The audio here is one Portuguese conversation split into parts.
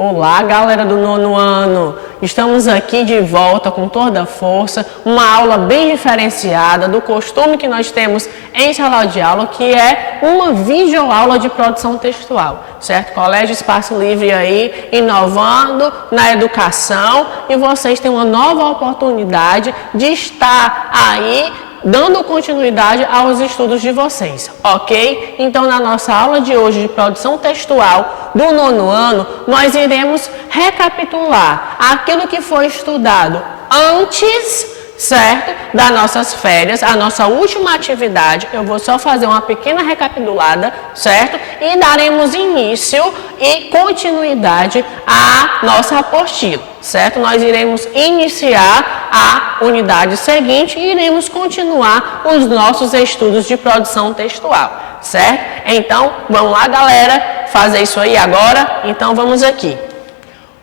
Olá, galera do nono ano! Estamos aqui de volta com toda a força, uma aula bem diferenciada do costume que nós temos em sala de aula, que é uma videoaula de produção textual, certo? Colégio Espaço Livre aí, inovando na educação, e vocês têm uma nova oportunidade de estar aí dando continuidade aos estudos de vocês, ok? Então, na nossa aula de hoje de produção textual do nono ano, nós iremos recapitular aquilo que foi estudado antes, certo? Das nossas férias, a nossa última atividade. Eu vou só fazer uma pequena recapitulada, certo? E daremos início e continuidade à nossa apostila, certo? Nós iremos iniciar a unidade seguinte e iremos continuar os nossos estudos de produção textual, certo? Então, vamos lá, galera, fazer isso aí agora. Então, vamos aqui.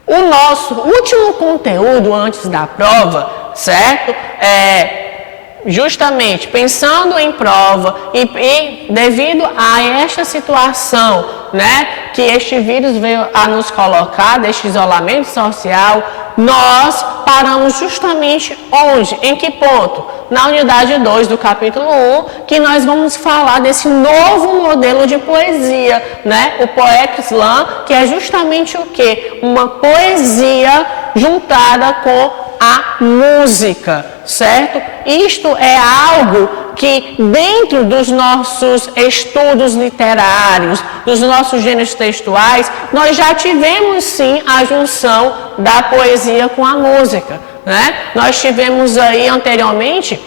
O nosso último conteúdo antes da prova, certo? Justamente pensando em prova e devido a esta situação, né, que este vírus veio a nos colocar, deste isolamento social, nós paramos justamente onde? Em que ponto? Na unidade 2 do capítulo 1, que nós vamos falar desse novo modelo de poesia, né? O Poetry Slam, que é justamente o quê? Uma poesia juntada com a música, certo? Isto é algo que dentro dos nossos estudos literários, dos nossos gêneros textuais, nós já tivemos sim a junção da poesia com a música, né? Nós tivemos aí anteriormente,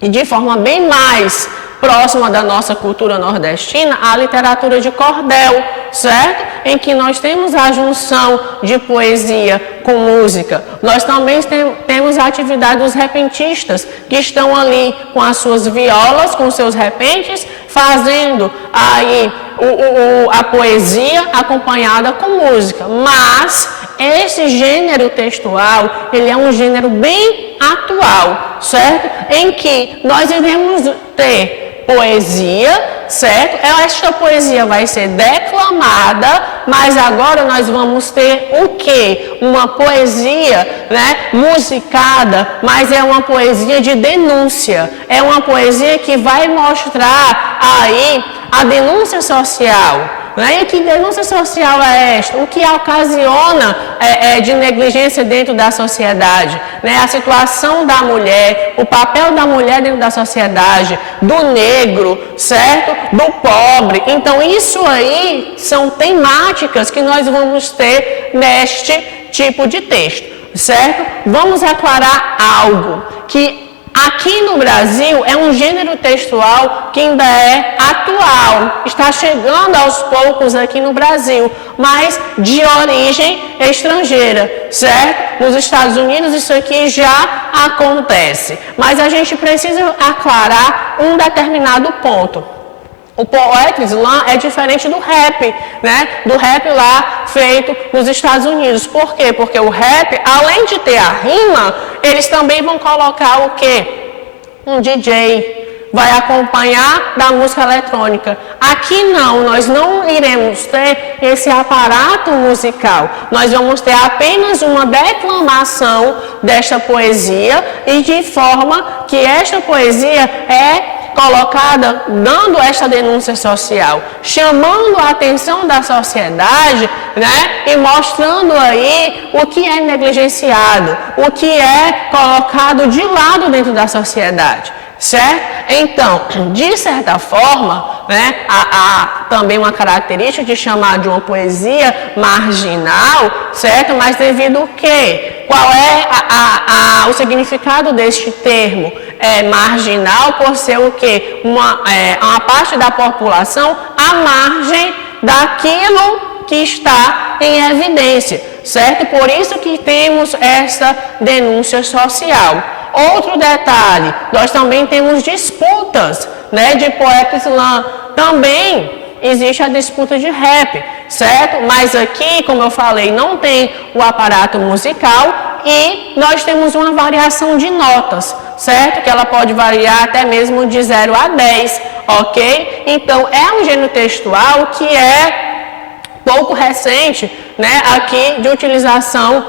e de forma bem mais próxima da nossa cultura nordestina, a literatura de cordel, certo? Em que nós temos a junção de poesia com música. Nós também temos a atividade dos repentistas, que estão ali com as suas violas, com seus repentes, fazendo aí a poesia acompanhada com música. Mas esse gênero textual, ele é um gênero bem atual, certo? Em que nós iremos ter poesia, certo? Esta poesia vai ser declamada, mas agora nós vamos ter o quê? Uma poesia, né, musicada, mas é uma poesia de denúncia. É uma poesia que vai mostrar aí a denúncia social. E que denúncia social é esta? O que ocasiona de negligência dentro da sociedade? Né? A situação da mulher, o papel da mulher dentro da sociedade, do negro, certo? Do pobre. Então, isso aí são temáticas que nós vamos ter neste tipo de texto, certo? Vamos aclarar algo que aqui no Brasil é um gênero textual que ainda é atual, está chegando aos poucos aqui no Brasil, mas de origem estrangeira, certo? Nos Estados Unidos isso aqui já acontece, mas a gente precisa aclarar um determinado ponto. O Poetry Slam é diferente do rap, né? Do rap lá feito nos Estados Unidos. Por quê? Porque o rap, além de ter a rima, eles também vão colocar o quê? Um DJ. Vai acompanhar da música eletrônica. Aqui não, nós não iremos ter esse aparato musical. Nós vamos ter apenas uma declamação desta poesia e de forma que esta poesia é colocada dando esta denúncia social, chamando a atenção da sociedade, né, e mostrando aí o que é negligenciado, o que é colocado de lado dentro da sociedade, certo? Então, de certa forma, né, há também uma característica de chamar de uma poesia marginal, certo? Mas devido ao quê? Qual é o significado deste termo? Marginal por ser o quê? Uma parte da população à margem daquilo que está em evidência, certo? Por isso que temos essa denúncia social. Outro detalhe, nós também temos disputas, né, de Poetry Slam. Também existe a disputa de rap, certo? Mas aqui, como eu falei, não tem o aparato musical e nós temos uma variação de notas, certo? Que ela pode variar até mesmo de 0 a 10, ok? Então, é um gênero textual que é pouco recente, né, aqui de utilização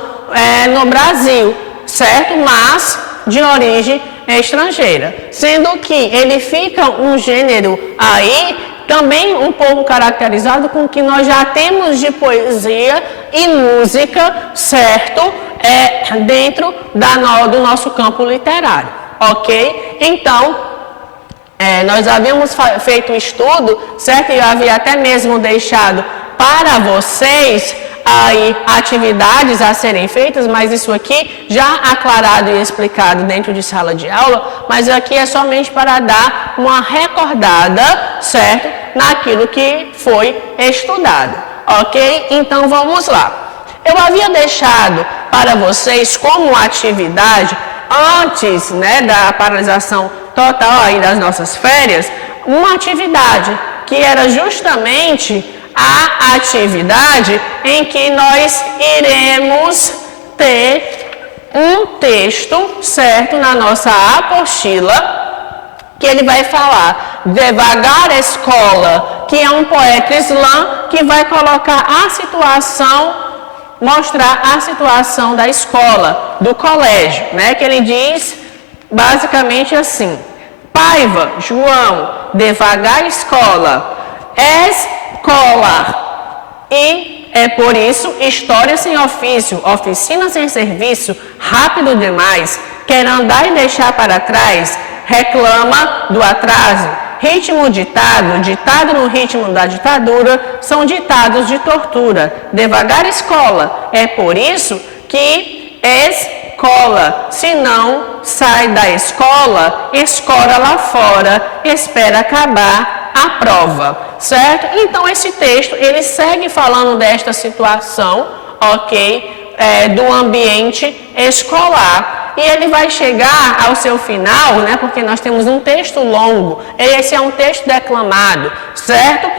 no Brasil, certo? Mas de origem estrangeira, sendo que ele fica um gênero aí também um pouco caracterizado com o que nós já temos de poesia e música, certo? Dentro do nosso campo literário, ok? Então, nós havíamos feito um estudo, certo? Eu havia até mesmo deixado para vocês aí atividades a serem feitas, mas isso aqui já aclarado e explicado dentro de sala de aula, mas aqui é somente para dar uma recordada, certo? Naquilo que foi estudado, ok? Então vamos lá. Eu havia deixado para vocês como atividade, antes, né, da paralisação total aí das nossas férias, uma atividade que era justamente a atividade em que nós iremos ter um texto, certo, na nossa apostila, que ele vai falar Devagar Escola, que é um poeta islã que vai colocar a situação, mostrar a situação da escola, do colégio, né, que ele diz basicamente assim: Paiva, João, devagar escola, escola. E é por isso, história sem ofício, oficina sem serviço, rápido demais, quer andar e deixar para trás, reclama do atraso. Ritmo ditado, ditado no ritmo da ditadura, são ditados de tortura. Devagar escola, é por isso que escola, se não sai da escola, escora lá fora, espera acabar a prova, certo? Então esse texto, ele segue falando desta situação, ok? Do ambiente escolar. E ele vai chegar ao seu final, né? Porque nós temos um texto longo, esse é um texto declamado, certo?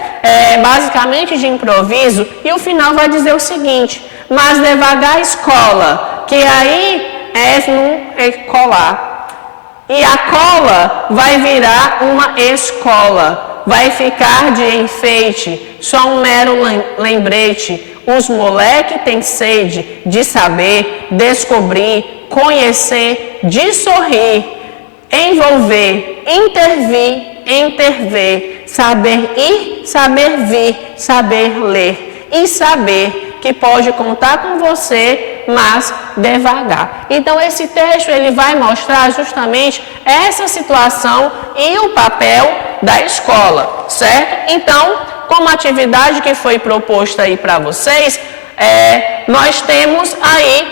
Basicamente de improviso, e o final vai dizer o seguinte: mas devagar escola, que aí colar. E a cola vai virar uma escola, vai ficar de enfeite, só um mero lembrete. Os moleque têm sede de saber, descobrir, conhecer, de sorrir, envolver, intervir, interver, saber ir, saber vir, saber ler e saber que pode contar com você, mas devagar. Então esse texto ele vai mostrar justamente essa situação e o papel da escola, certo? Então, como atividade que foi proposta aí para vocês, nós temos aí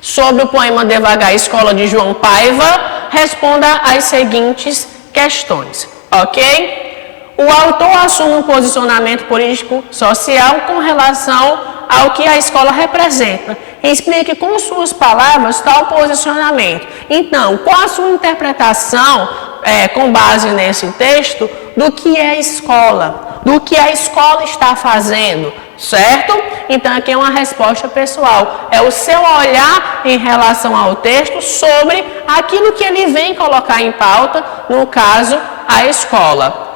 sobre o poema Devagar Escola de João Paiva, responda as seguintes questões, ok? O autor assume um posicionamento político-social com relação ao que a escola representa. Explique com suas palavras tal posicionamento. Então, qual a sua interpretação, com base nesse texto, do que é escola? Do que a escola está fazendo, certo? Então, aqui é uma resposta pessoal. É o seu olhar em relação ao texto sobre aquilo que ele vem colocar em pauta, no caso, a escola.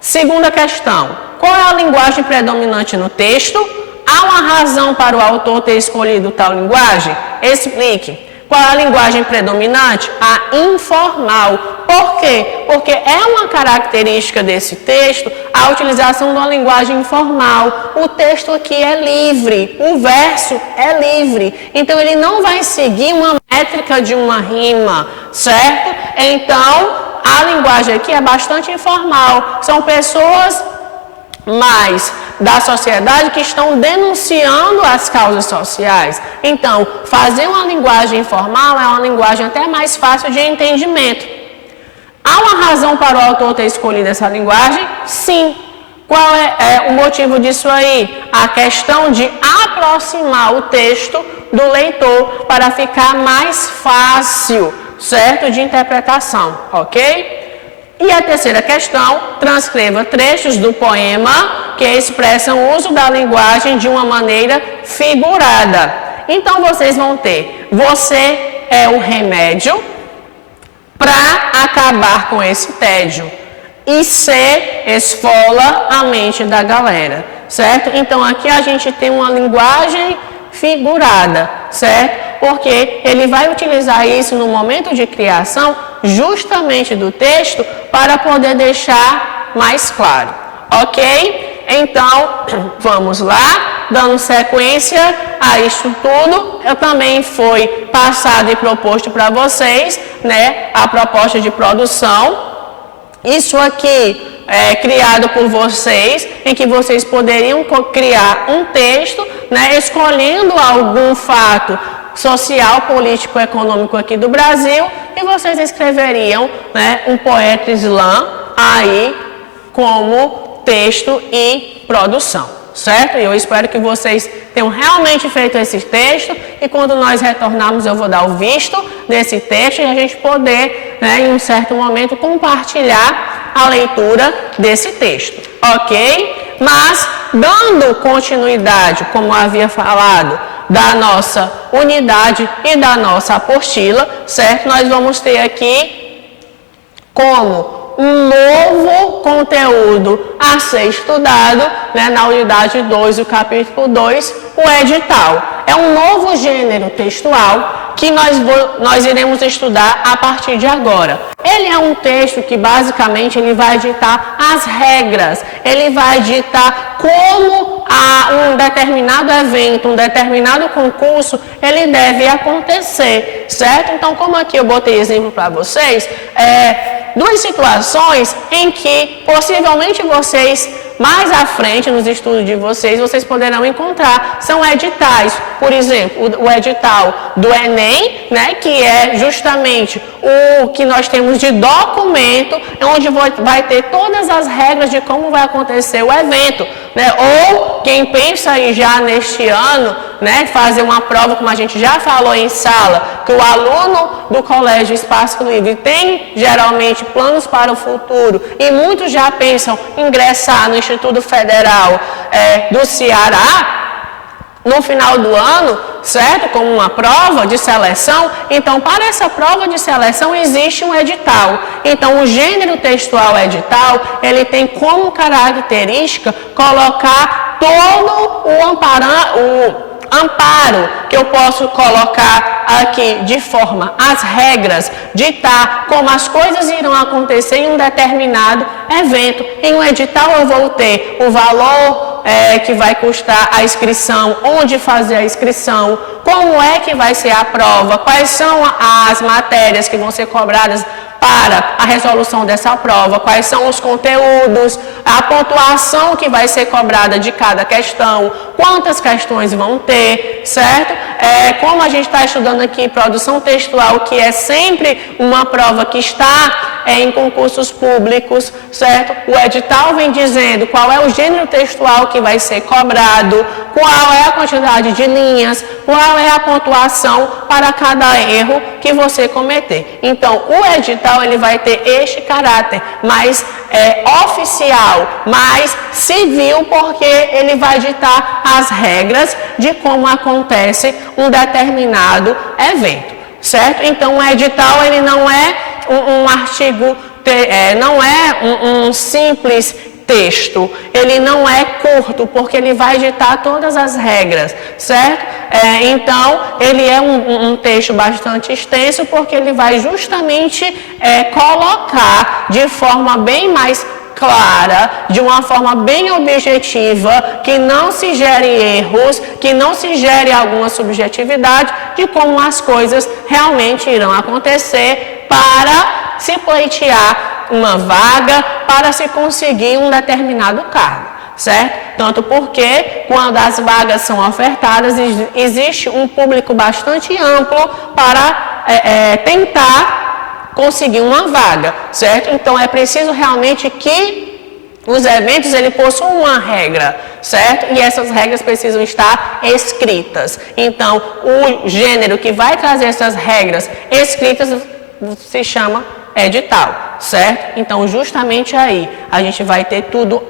Segunda questão, qual é a linguagem predominante no texto? Há uma razão para o autor ter escolhido tal linguagem? Explique. Qual é a linguagem predominante? A informal. Por quê? Porque é uma característica desse texto a utilização de uma linguagem informal. O texto aqui é livre, o verso é livre. Então, ele não vai seguir uma métrica de uma rima, certo? Então, a linguagem aqui é bastante informal. São pessoas mais da sociedade que estão denunciando as causas sociais. Então, fazer uma linguagem informal é uma linguagem até mais fácil de entendimento. Há uma razão para o autor ter escolhido essa linguagem? Sim. Qual é o motivo disso aí? A questão de aproximar o texto do leitor para ficar mais fácil, certo? De interpretação, ok? E a terceira questão, transcreva trechos do poema que expressam o uso da linguagem de uma maneira figurada. Então, vocês vão ter, você é o remédio para acabar com esse tédio. E C, esfola a mente da galera. certo? Então, aqui a gente tem uma linguagem figurada, certo? Porque ele vai utilizar isso no momento de criação justamente do texto para poder deixar mais claro, ok? Então, vamos lá, dando sequência a isso tudo, eu também foi passado e proposto para vocês, né, a proposta de produção. Isso aqui é criado por vocês, em que vocês poderiam criar um texto, né, escolhendo algum fato social, político, econômico aqui do Brasil, e vocês escreveriam, né, um poeta islã aí como texto e produção, certo? E eu espero que vocês tenham realmente feito esse texto, e quando nós retornarmos eu vou dar o visto nesse texto e a gente poder, né, em um certo momento, compartilhar a leitura desse texto, ok? Mas, dando continuidade, como havia falado, da nossa unidade e da nossa apostila, certo? Nós vamos ter aqui como um novo conteúdo a ser estudado, né, na unidade 2 do capítulo 2, o edital. É um novo gênero textual que nós iremos estudar a partir de agora. Ele é um texto que basicamente ele vai ditar as regras, ele vai ditar como um determinado evento, um determinado concurso, ele deve acontecer, certo? Então, como aqui eu botei exemplo para vocês, duas situações em que possivelmente vocês, mais à frente nos estudos de vocês poderão encontrar, são editais. Por exemplo, o edital do Enem, né, que é justamente o que nós temos de documento, onde vai ter todas as regras de como vai acontecer o evento, né? Ou quem pensa aí já neste ano, né, fazer uma prova, como a gente já falou em sala, que o aluno do Colégio Espaço Livre tem geralmente planos para o futuro, e muitos já pensam em ingressar no Instituto Federal do Ceará no final do ano, certo? Como uma prova de seleção. Então, para essa prova de seleção existe um edital. Então, o gênero textual edital, ele tem como característica colocar todo o amparo que eu posso colocar aqui de forma, as regras, ditar como as coisas irão acontecer em um determinado evento. Em um edital eu vou ter o valor que vai custar a inscrição, onde fazer a inscrição, como é que vai ser a prova, quais são as matérias que vão ser cobradas para a resolução dessa prova, quais são os conteúdos, a pontuação que vai ser cobrada de cada questão, quantas questões vão ter, certo? Como a gente está estudando aqui produção textual, que é sempre uma prova que está em concursos públicos, certo? O edital vem dizendo qual é o gênero textual que vai ser cobrado, qual é a quantidade de linhas, qual é a pontuação para cada erro que você cometer. Então, o edital ele vai ter este caráter mais oficial, mais civil, porque ele vai ditar as regras de como acontece um determinado evento, certo? Então, o edital ele não é um artigo, não é um simples texto, ele não é curto, porque ele vai ditar todas as regras, certo? Então, ele é um texto bastante extenso, porque ele vai justamente colocar de forma bem mais clara, de uma forma bem objetiva, que não se gere erros, que não se gere alguma subjetividade de como as coisas realmente irão acontecer para se pleitear uma vaga, para se conseguir um determinado cargo, certo? Tanto porque quando as vagas são ofertadas, existe um público bastante amplo para tentar conseguir uma vaga, certo? Então, é preciso realmente que os eventos ele possuam uma regra, certo? E essas regras precisam estar escritas. Então, o gênero que vai trazer essas regras escritas se chama edital, certo? Então, justamente aí, a gente vai ter tudo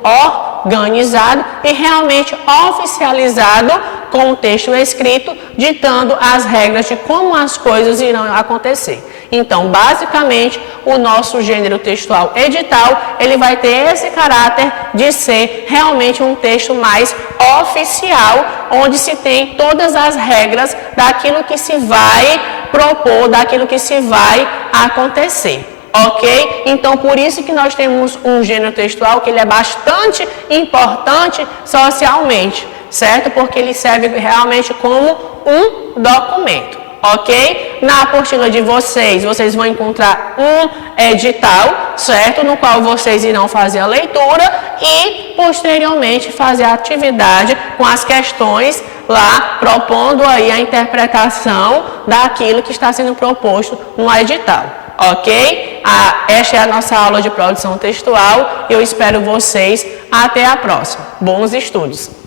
organizado e realmente oficializado com o texto escrito, ditando as regras de como as coisas irão acontecer. Então, basicamente, o nosso gênero textual edital, ele vai ter esse caráter de ser realmente um texto mais oficial, onde se tem todas as regras daquilo que se vai propor, daquilo que se vai acontecer. Ok? Então, por isso que nós temos um gênero textual que ele é bastante importante socialmente, certo? Porque ele serve realmente como um documento, ok? Na apostila de vocês vão encontrar um edital, certo? No qual vocês irão fazer a leitura e, posteriormente, fazer a atividade com as questões lá, propondo aí a interpretação daquilo que está sendo proposto no edital. Ok? Esta é a nossa aula de produção textual. Eu espero vocês até a próxima. Bons estudos!